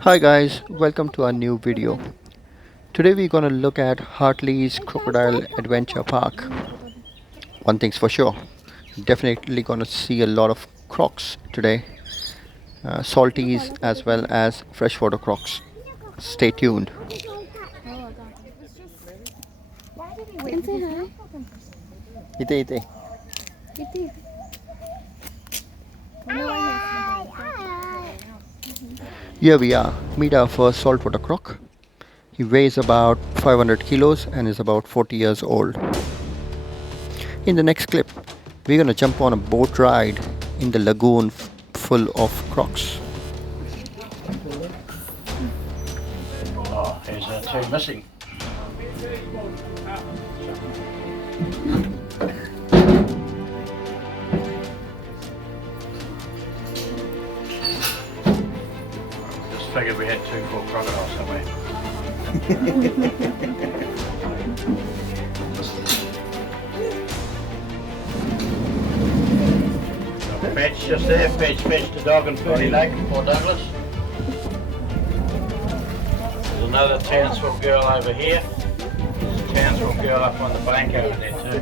Hi guys, welcome to our new video. Today we're gonna look at Hartley's Crocodile Adventure Park. One thing's for sure, definitely gonna see a lot of crocs today, salties as well as freshwater crocs. Stay tuned. Can say hi. Ite ite. Kitty. Here we are. Meet our first saltwater croc. He weighs about 500 kilos and is about 40 years old. In the next clip, we're gonna jump on a boat ride in the lagoon full of crocs. Oh, there's two missing. Just figured we had two full crocodiles somewhere. Fetch just there, fetch the dog and Purdy Lake for Douglas. There's another Townsville girl over here. There's a Townsville girl up on the bank over there too.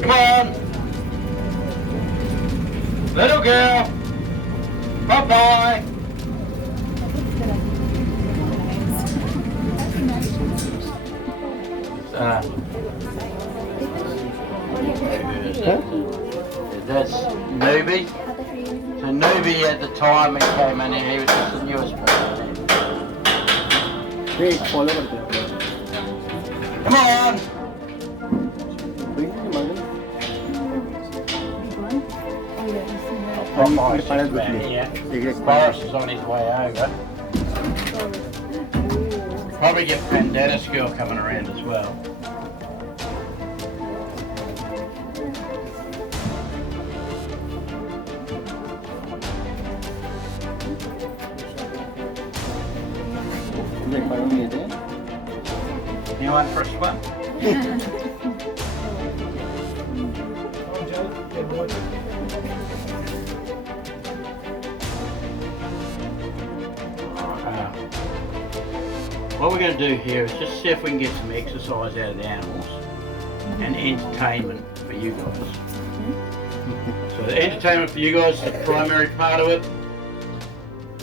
Come on! Little girl! Bye-bye! That's Newbie. So Newbie at the time he came in here, he was just the newest person. Come on! Boris is on his way over. Probably get Bandana's girl coming around as well. You want first one? What we're going to do here is just see if we can get some exercise out of the animals and entertainment for you guys. So the entertainment for you guys is the primary part of it.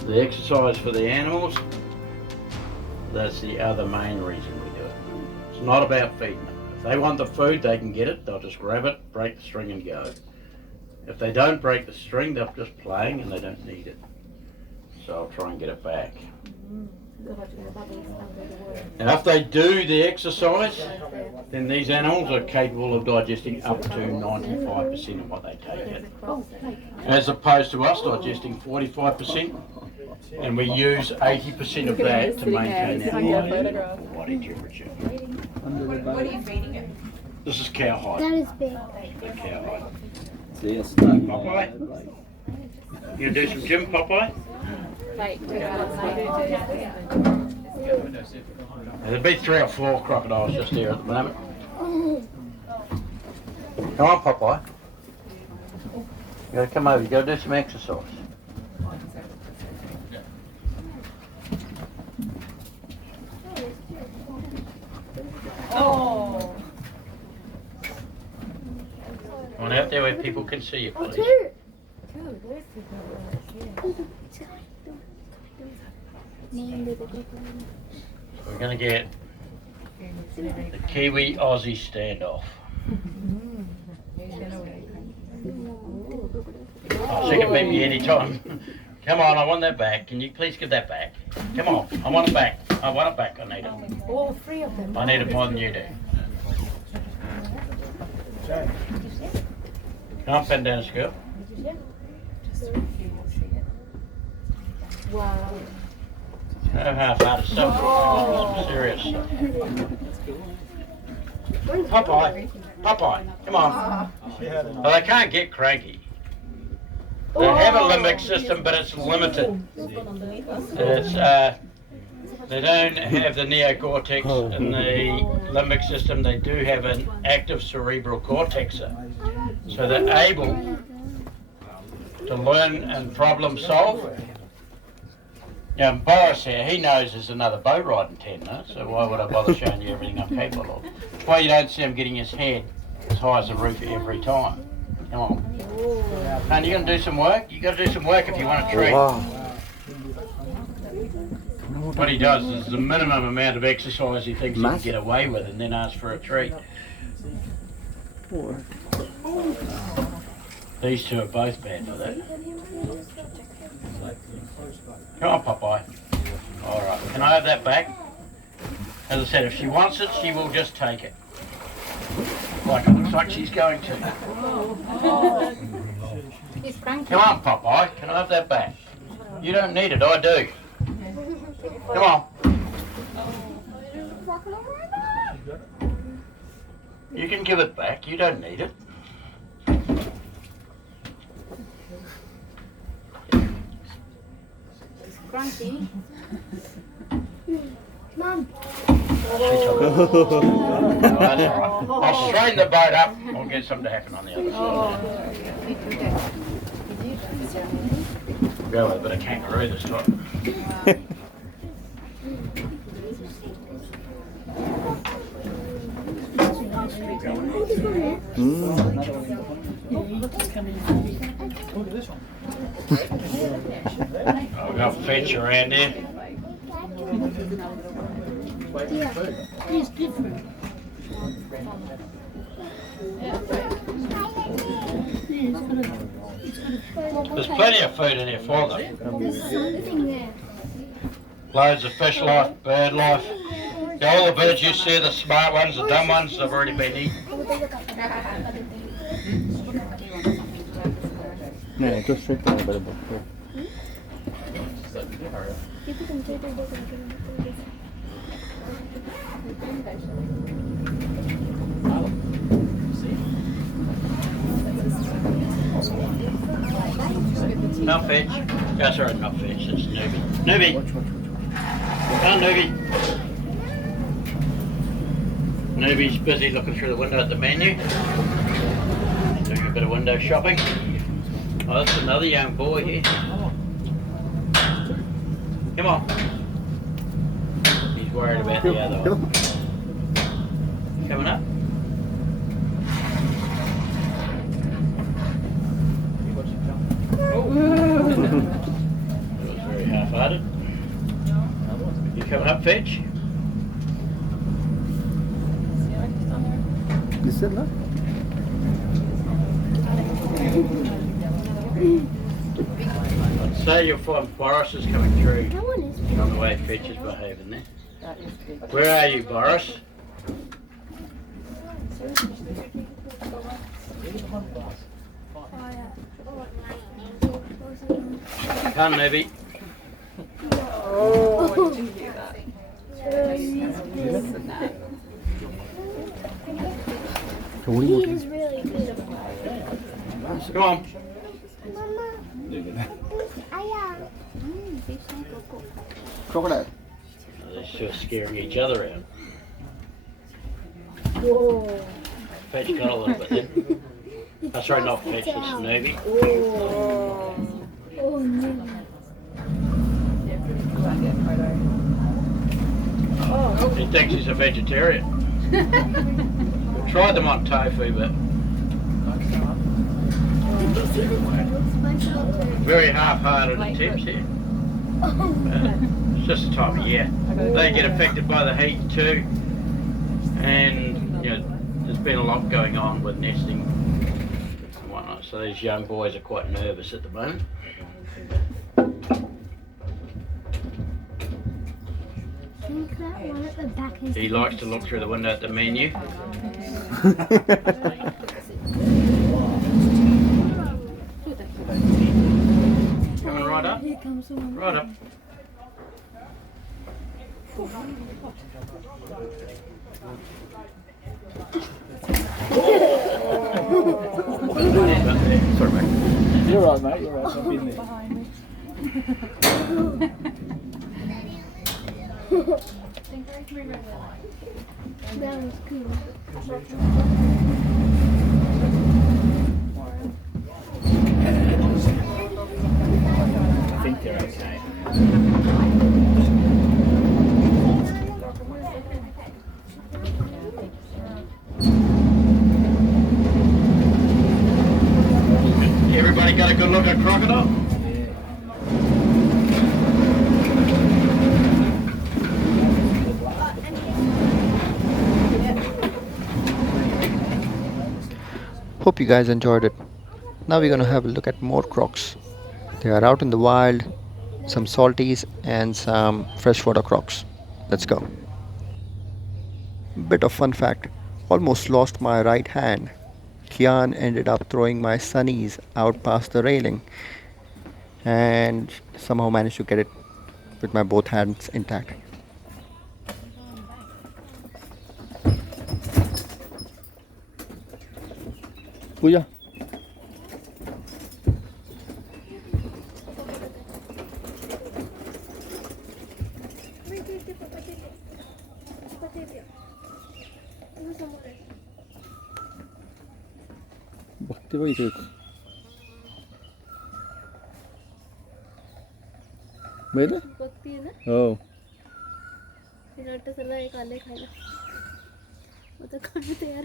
The exercise for the animals, that's the other main reason we do it. It's not about feeding them. If they want the food, they can get it. They'll just grab it, break the string and go. If they don't break the string, they're just playing and they don't need it. So I'll try and get it back. Now if they do the exercise, then these animals are capable of digesting up to 95% of what they take in. As opposed to us digesting 45%, and we use 80% of that to maintain our body temperature. What are you feeding it? This is cowhide. That is big. Cowhide. Popeye? You gonna do some gym, Popeye? There'll be 3 or 4 crocodiles just here at the moment. Come on, Popeye. You gotta come over, you gotta do some exercise. Oh. Come on out there where people can see you, please. We're gonna get the Kiwi Aussie standoff. Oh, she can beat me anytime. Come on, I want that back. Can you please give that back? Come on, I want it back. I want it back. I need it. All 3 of them. I need it more than you do. Come on, Bandana's girl. Wow. No half-hearted stuff. Some serious stuff. Popeye, come on. Oh, they can't get cranky. They have a limbic system, but it's limited. It's, they don't have the neocortex in the limbic system. They do have an active cerebral cortex. So they're able to learn and problem solve. Now Boris here, he knows there's another boat ride in 10 minutes, so why would I bother showing you everything I'm capable of? That's why you don't see him getting his head as high as the roof every time. Come on. And you're going to do some work? You've got to do some work if you want a treat. What he does is the minimum amount of exercise he thinks he can get away with and then asks for a treat. These two are both bad for that. Come on, Popeye. Alright, can I have that back? As I said, if she wants it, she will just take it. Like it looks like she's going to. Come on, Popeye, can I have that back? You don't need it, I do. Come on. You can give it back, you don't need it. Grumpy. Mum. I'll strain the boat up, I'll get something to happen on the other side. Go with a bit of kangaroo this time. I've got fetch around here. There's plenty of food in here for them. Loads of fish life, bird life. All the birds you see, the smart ones, the dumb ones, have already been eaten. No, go straight there, but Not fetch. That's alright, not fetch. It's Newbie. Newbie! Come on, Newbie. Newbie's busy looking through the window at the menu. Doing a bit of window shopping. Oh, that's another young boy here. Come on. He's worried about the other one. Coming up? That was very half-hearted. You coming up, Fetch? You said no? I'd say you'll find Boris is coming through on the way Fetch is behaving there. Where are you, Boris? Come, Newbie. Oh, did you do that? He is really beautiful. Come on. Crocodile. They're sure scaring each other out. Whoa. Fetch got a little bit then. That's right, not Fetch, it's Newbie. Oh, no. He thinks he's a vegetarian. Tried them on tofu, but very half-hearted attempts here. It's just the time of year. They get affected by the heat too, and you know, there's been a lot going on with nesting and whatnot. So these young boys are quite nervous at the moment. He likes to look through the window at the menu. Coming right up. Right up. Sorry, mate. You're right, mate. You're right. I've been there. Behind me. That was cool. I think they're okay. Everybody got a good look at crocodile? Hope you guys enjoyed it. Now we're gonna have a look at more crocs. They are out in the wild, some salties and some freshwater crocs. Let's go. Bit of fun fact, almost lost my right hand. Kiyaan ended up throwing my sunnies out past the railing and somehow managed to get it with my both hands intact. Pooja. बघते बघ इथे बघितलं बघतीये ना हो तिला वाटतं सर्व एक आले खायला आता खाणं तयार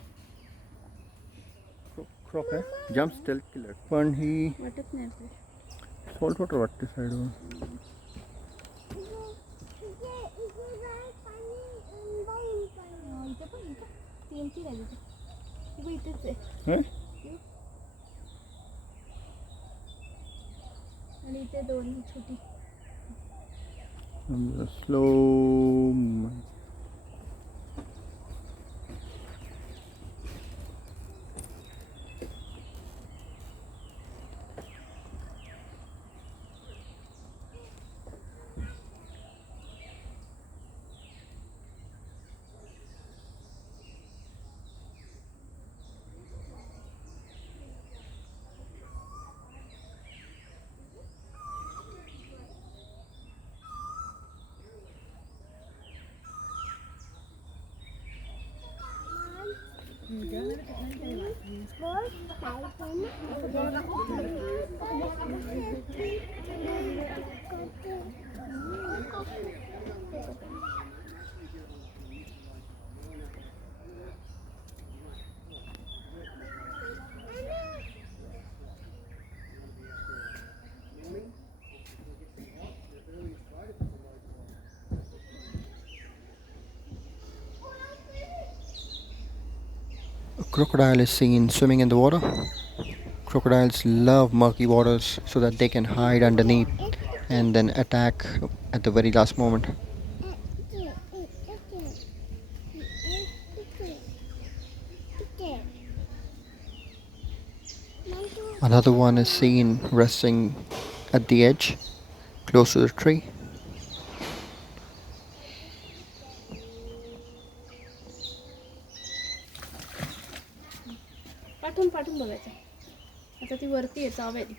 क्रॉक आहे जाम स्टेल्थ किलर पण ही वाटत नाही आपल्याला सॉल्ट वॉटर वाटते साईडवर इथे पण TNT राहिली ती इथेच आहे आणि इथे दोन छोटी slow A crocodile is seen swimming in the water. Crocodiles love murky waters so that they can hide underneath and then attack at the very last moment. Another one is seen resting at the edge, close to the tree. पाठून पाठून बघायचं आता ती वरती आहे चावेल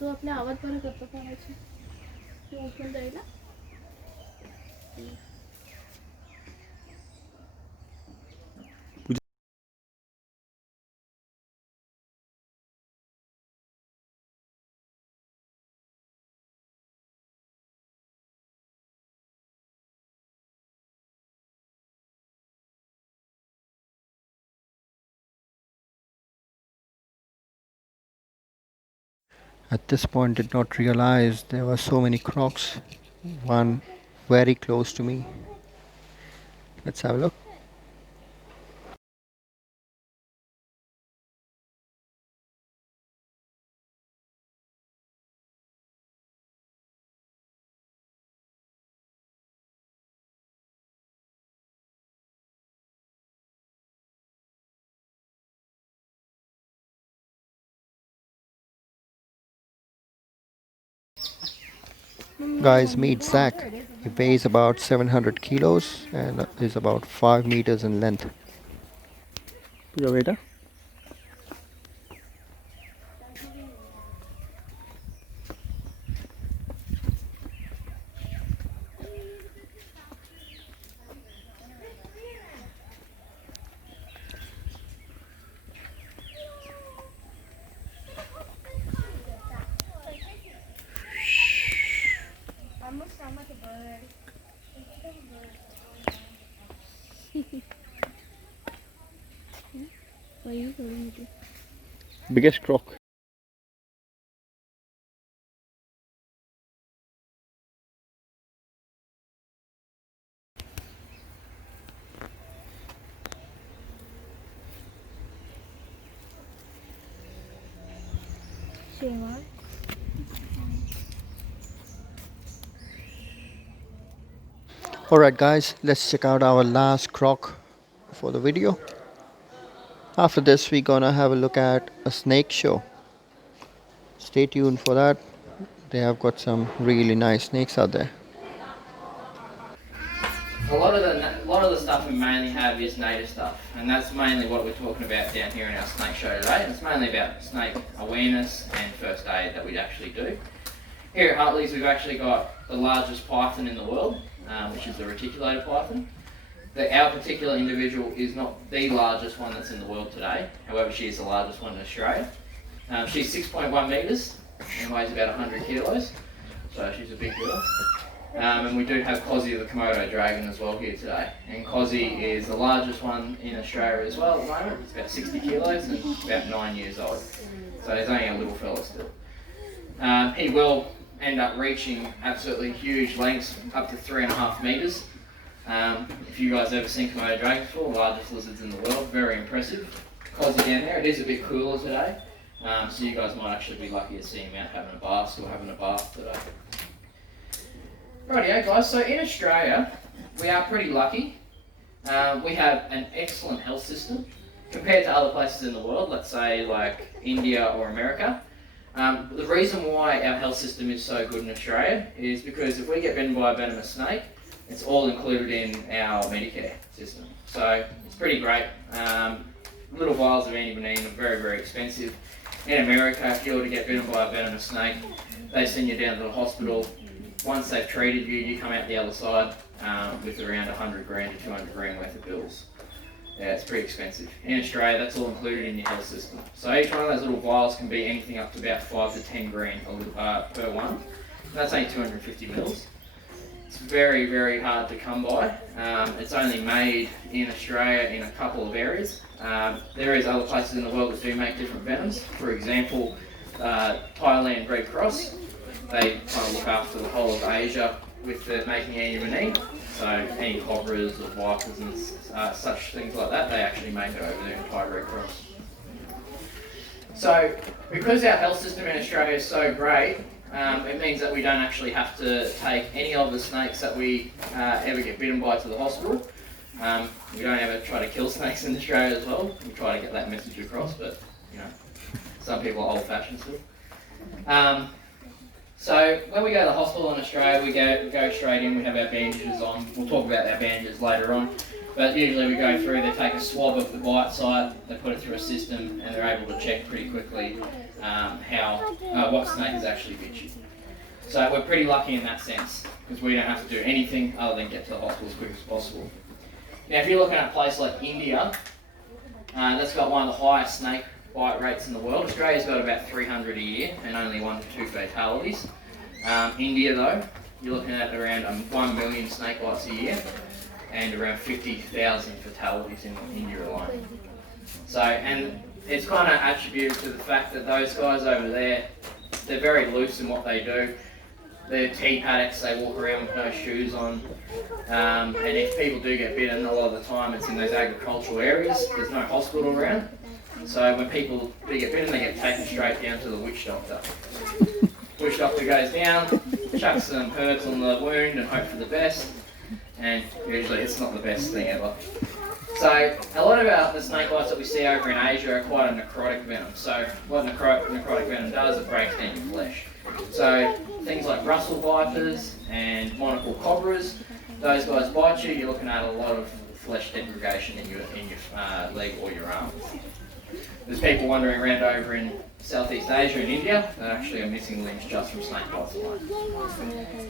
तू आपल्या आवाज बरं करतो पाण्याची तू उठून जाईल At this point, did not realize there were so many crocs. One very close to me. Let's have a look. Guys, meet Zach. He weighs about 700 kilos and is about 5 meters in length. पूजा बेटा Why are you holding it? biggest croc. Shema. Alright guys, let's check out our last croc for the video. After this we're gonna have a look at a snake show. Stay tuned for that. They have got some really nice snakes out there. A lot of the stuff we mainly have is native stuff, and that's mainly what we're talking about down here in our snake show today. And it's mainly about snake awareness and first aid that we actually do. Here at Hartley's, we've actually got the largest python in the world, which is the reticulated python. Our particular individual is not the largest one that's in the world today. However, she is the largest one in Australia. She's 6.1 metres and weighs about 100 kilos, so she's a big girl. And we do have Cozzy the Komodo dragon as well here today. And Cozzy is the largest one in Australia as well at the moment. It's about 60 kilos and about 9 years old. So he's only a little fella still. He will end up reaching absolutely huge lengths, up to 3.5 metres. If you guys ever seen Komodo dragons before, the largest lizards in the world, very impressive. Cozzy down there, it is a bit cooler today. So you guys might actually be lucky to see him out having a bask or having a bath today. Rightio guys, so in Australia, we are pretty lucky. We have an excellent health system compared to other places in the world, let's say like India or America. The reason why our health system is so good in Australia is because if we get bitten by a venomous snake, it's all included in our Medicare system. So it's pretty great. Little vials of antivenin are very, very expensive. In America, if you were to get bitten by a venomous snake, they send you down to the hospital. Once they've treated you, you come out the other side with around 100 grand to 200 grand worth of bills. Yeah, it's pretty expensive. In Australia, that's all included in your health system. So each one of those little vials can be anything up to about 5 to 10 grand per one. And that's only 250 mils. It's very, very hard to come by. It's only made in Australia in a couple of areas. There is other places in the world that do make different venoms. For example, Thailand Red Cross. They kind of look after the whole of Asia with making antivenin. So any cobras or vipers and such things like that, they actually make it over there in Thai Red Cross. So because our health system in Australia is so great, it means that we don't actually have to take any of the snakes that we ever get bitten by to the hospital. We don't ever try to kill snakes in Australia as well. We try to get that message across, but you know, some people are old-fashioned still. So when we go to the hospital in Australia, we go straight in, we have our bandages on. We'll talk about our bandages later on. But usually we go through, they take a swab of the bite site, they put it through a system, and they're able to check pretty quickly what snake has actually bit you. So we're pretty lucky in that sense, because we don't have to do anything other than get to the hospital as quick as possible. Now if you're looking at a place like India, that's got one of the highest snake bite rates in the world. Australia's got about 300 a year and only 1 to 2 fatalities. India though, you're looking at around 1 million snake bites a year and around 50,000 fatalities in India alone. So, and it's kind of attributed to the fact that those guys over there, they're very loose in what they do. They're tea paddocks, they walk around with no shoes on. And if people do get bitten, a lot of the time it's in those agricultural areas, there's no hospital around. So when people do get bitten, they get taken straight down to the witch doctor. Witch doctor goes down, chucks some herbs on the wound and hope for the best. And usually it's not the best thing ever. So a lot of the snake bites that we see over in Asia are quite a necrotic venom. So what necrotic venom does, it breaks down your flesh. So things like Russell vipers and monocle cobras, those guys bite you, you're looking at a lot of flesh degradation in your leg or your arm. There's people wandering around over in Southeast Asia and India that actually are missing limbs just from snake bites alone.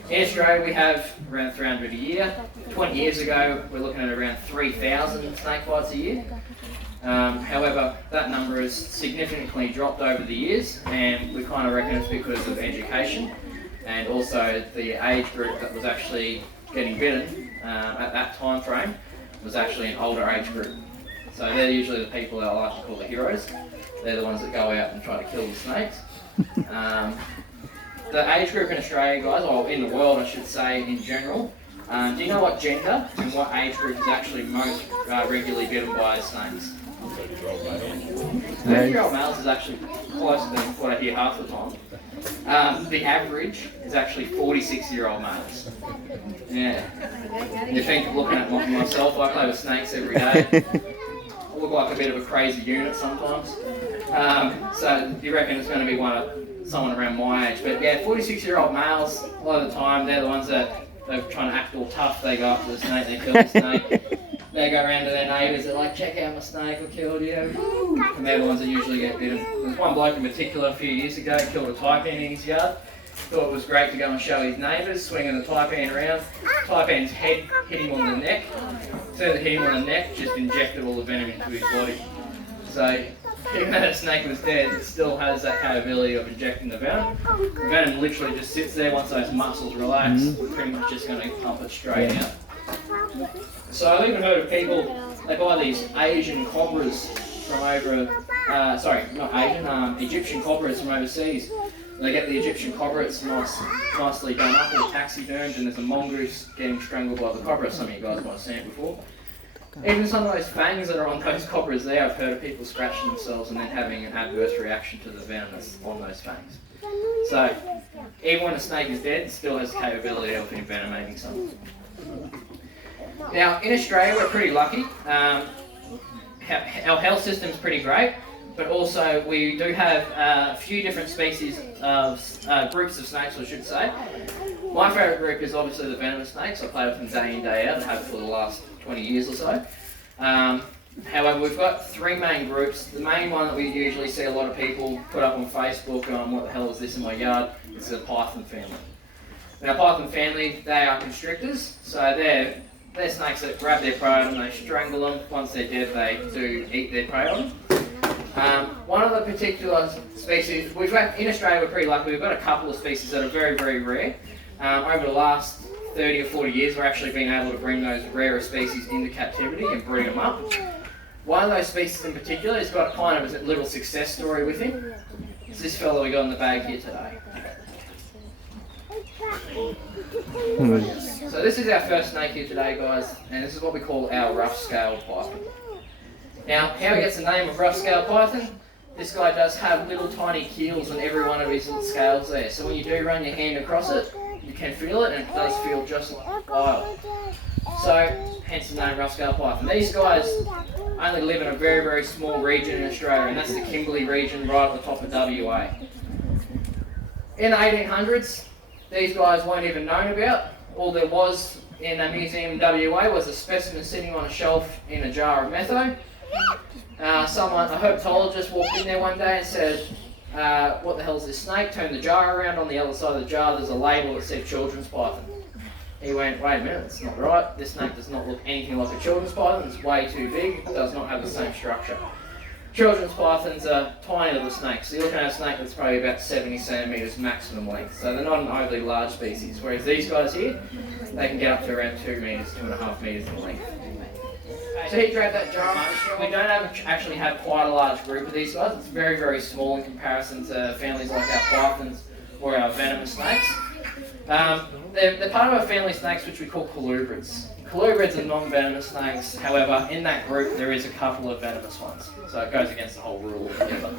In Australia we have around 300 a year. 20 years ago we're looking at around 3,000 snake bites a year. However, that number has significantly dropped over the years, and we kind of reckon it's because of education and also the age group that was actually getting bitten at that time frame was actually an older age group. So they're usually the people that I like to call the heroes. They're the ones that go out and try to kill the snakes. The age group in Australia, guys, or in the world I should say in general, do you know what gender and what age group is actually most regularly bitten by snakes? 30-year-old males is actually closer than what I hear half the time. The average is actually 46-year-old males. Yeah. You think, looking at myself, I play with snakes every day. I look like a bit of a crazy unit sometimes. So you reckon it's going to be someone around my age. But yeah, 46-year-old males, a lot of the time, they're the ones that they're trying to act all tough. They go after the snake, they kill the snake. They go around to their neighbours, they're like, check out my snake, I killed you. And they're the ones that usually get bitten. There's one bloke in particular a few years ago, killed a taipan in his yard. Thought it was great to go and show his neighbours, swinging the taipan around. Taipan's head hit him on the neck. Instead of hitting him on the neck, just injected all the venom into his body. So, even though the snake was dead, it still has that capability of injecting the venom. The venom literally just sits there. Once those muscles relax, we're pretty much just going to pump it straight out. So I've even heard of people, they buy these Asian cobras from over, Egyptian cobras from overseas. They get the Egyptian cobra, it's nicely done up, all taxidermed, and there's a mongoose getting strangled by the cobra. Some of you guys might have seen it before. Even some of those fangs that are on those cobras there, I've heard of people scratching themselves and then having an adverse reaction to the venom that's on those fangs. So, even when a snake is dead, it still has the capability of envenomating someone. Now, in Australia, we're pretty lucky. Our health system's pretty great, but also we do have a few different species of groups of snakes, I should say. My favourite group is obviously the venomous snakes. I play with them day in, day out, and have for the last 20 years or so. However, we've got three main groups. The main one that we usually see a lot of people put up on Facebook on what the hell is this in my yard, is the Phython family. Now, Phython family, they are constrictors, so they're snakes that grab their prey and they strangle them. Once they're dead, they do eat their prey on them. One of the particular species, in Australia we're pretty lucky, we've got a couple of species that are very, very rare. Over the last 30 or 40 years, we're actually been able to bring those rarer species into captivity and breed them up. One of those species in particular has got kind of a little success story with him. It's this fellow we got in the bag here today. So this is our first snake here today, guys, and this is what we call our rough-scaled python. Now, how he gets the name of rough-scaled python, this guy does have little tiny keels on every one of his little scales there. So when you do run your hand across it, you can feel it, and it does feel just like iron. So, hence the name rough-scaled python. These guys only live in a very, very small region in Australia, and that's the Kimberley region right at the top of WA. In the 1800s, these guys weren't even known about. All there was in a museum in WA was a specimen sitting on a shelf in a jar of metho. A herpetologist walked in there one day and said, what the hell is this snake? Turned the jar around. On the other side of the jar there's a label that said children's python. He went, wait a minute, that's not right. This snake does not look anything like a children's python. It's way too big. It does not have the same structure. Children's pythons are tiny little snakes. So you're looking at a snake that's probably about 70 centimetres maximum length. So they're not an overly large species. Whereas these guys here, they can get up to around 2 metres, 2.5 metres in length. So he grabbed that jar. We don't actually have quite a large group of these guys. It's very, very small in comparison to families like our pythons or our venomous snakes. They're part of our family snakes, which we call colubrids. Colubrids are non-venomous snakes. However, in that group there is a couple of venomous ones. So it goes against the whole rule altogether.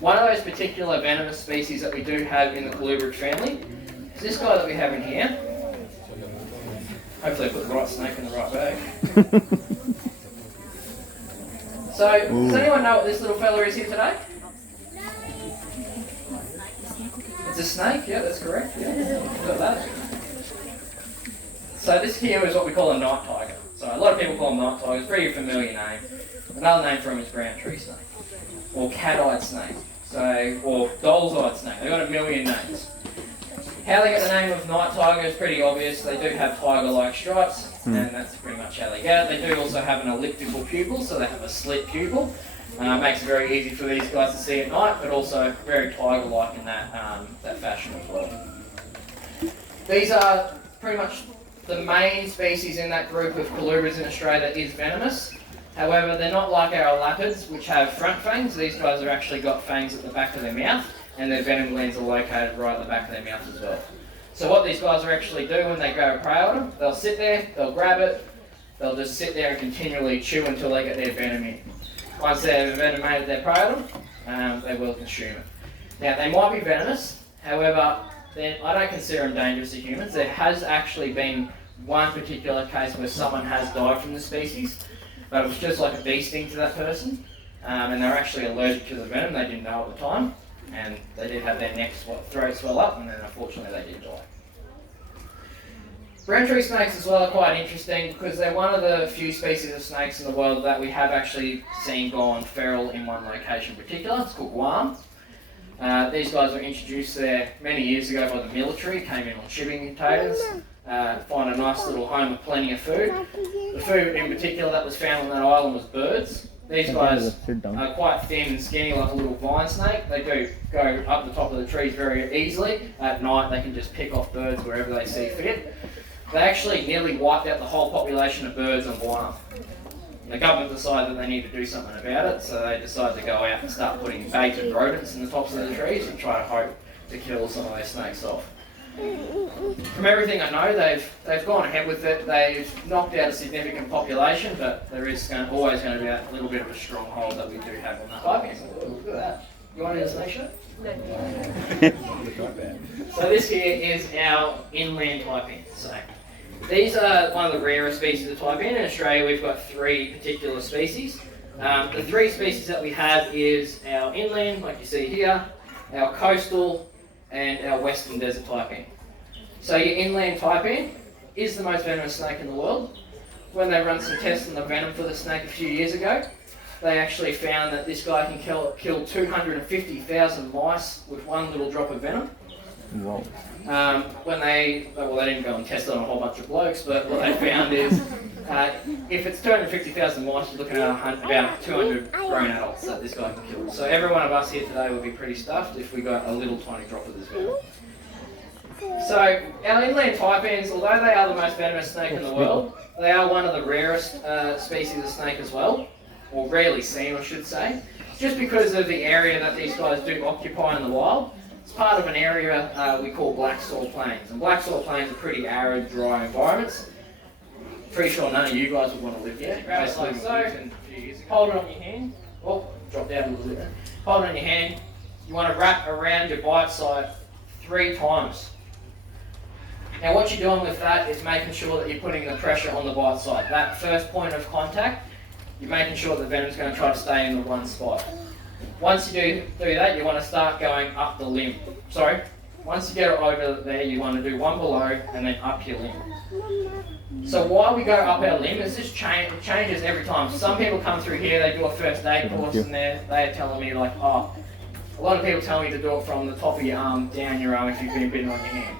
One of those particular venomous species that we do have in the colubrid family is this guy that we have in here. Hopefully I put the right snake in the right bag. So, does anyone know what this little fella is here today? snake, yeah, that's correct. Yeah, got that. So this here is what we call a night tiger. So a lot of people call them night tigers, pretty familiar name. Another name for them is brown tree snake, or cat-eyed snake, or doll's-eyed snake. They've got a million names. How they get the name of night tiger is pretty obvious. They do have tiger-like stripes, and that's pretty much how they get it. They do also have an elliptical pupil, so they have a slit pupil. Makes it very easy for these guys to see at night, but also very tiger-like in that fashion as well. These are pretty much the main species in that group of colubras in Australia is venomous. However, they're not like our elapids, which have front fangs. These guys have actually got fangs at the back of their mouth, and their venom glands are located right at the back of their mouth as well. So what these guys are actually do when they grab a prey on them, they'll sit there, they'll grab it, they'll just sit there and continually chew until they get their venom in. Once they've venomated their prey on them, they will consume it. Now, they might be venomous, however, I don't consider them dangerous to humans. There has actually been one particular case where someone has died from the species, but it was just like a bee sting to that person, and they were actually allergic to the venom. They didn't know at the time, and they did have their throat swell up, and then unfortunately they did die. Brown tree snakes as well are quite interesting because they're one of the few species of snakes in the world that we have actually seen gone feral in one location in particular. It's called Guam. These guys were introduced there many years ago by the military, came in on shipping containers, find a nice little home with plenty of food. The food in particular that was found on that island was birds. These guys are quite thin and skinny like a little vine snake. They do go up the top of the trees very easily. At night they can just pick off birds wherever they see fit. They actually nearly wiped out the whole population of birds on Guam. The government decided that they need to do something about it, so they decided to go out and start putting baited rodents in the tops of the trees and try to hope to kill some of those snakes off. From everything I know, they've gone ahead with it. They've knocked out a significant population, but there is always going to be a little bit of a stronghold that we do have on the Taipan. Look at that. You want to do a snake show? No. So this here is our inland Taipan. So these are one of the rarest species of Taipan. In Australia, we've got 3 particular species. The 3 species that we have is our inland, like you see here, our coastal, and our western desert Taipan. So your inland Taipan is the most venomous snake in the world. When they run some tests on the venom for the snake a few years ago, they actually found that this guy can kill 250,000 mice with one little drop of venom. Wow. They didn't go and test it on a whole bunch of blokes, but what they found is if it's 250,000 mice, you're looking at about 200 grown adults that this guy can kill. So every one of us here today would be pretty stuffed if we got a little tiny drop of this venom. So our inland taipans, although they are the most venomous snake in the world, they are one of the rarest species of snake as well, or rarely seen I should say, just because of the area that these guys do occupy in the wild. It's part of an area we call black soil plains, and black soil plains are pretty arid, dry environments. Pretty sure none of you guys would want to live here. Like so, hold it on your hand. Oh, dropped out a little bit there. Hold it on your hand. You want to wrap around your bite side 3 times. Now what you're doing with that is making sure that you're putting the pressure on the bite side. That first point of contact, you're making sure the venom's going to try to stay in the one spot. Once you do that, you want to start going up the limb. Once you get it over there, you want to do one below and then up your limb. So while we go up our limb, it just changes every time. Some people come through here, they do a first aid course, and they're telling me like, oh, a lot of people tell me to do it from the top of your arm down your arm if you've been bitten on your hand.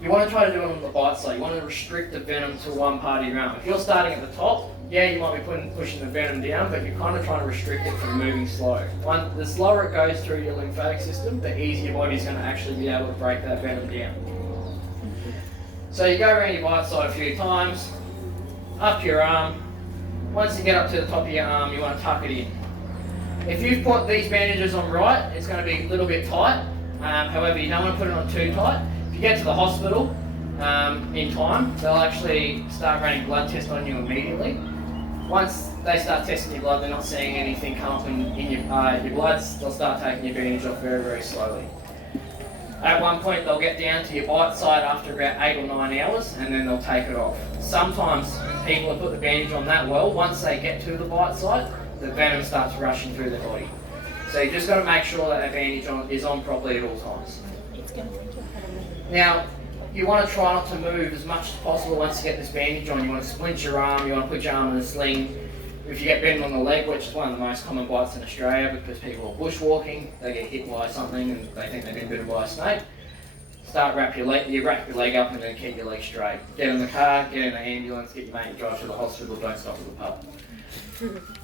You want to try to do it on the bite side. You want to restrict the venom to one part of your arm. If you're starting at the top, yeah, you might be pushing the venom down, but you're kind of trying to restrict it from moving slow. The slower it goes through your lymphatic system, the easier your body's going to actually be able to break that venom down. So you go around your bite side a few times, up your arm. Once you get up to the top of your arm, you want to tuck it in. If you've put these bandages on right, it's going to be a little bit tight. However, you don't want to put it on too tight. If you get to the hospital in time, they'll actually start running blood tests on you immediately. Once they start testing your blood, they're not seeing anything come up in your bloods, they'll start taking your bandage off very, very slowly. At one point, they'll get down to your bite side after about 8 or 9 hours, and then they'll take it off. Sometimes people have put the bandage on that well, once they get to the bite side, the venom starts rushing through their body. So you just got to make sure that bandage is on properly at all times. Now, you want to try not to move as much as possible once you get this bandage on. You want to splint your arm, you want to put your arm in a sling. If you get bitten on the leg, which is one of the most common bites in Australia because people are bushwalking, they get hit by something and they think they've been bitten by a snake. Wrap your leg up and then keep your leg straight. Get in the car, get in the ambulance, get your mate to drive to the hospital, don't stop at the pub.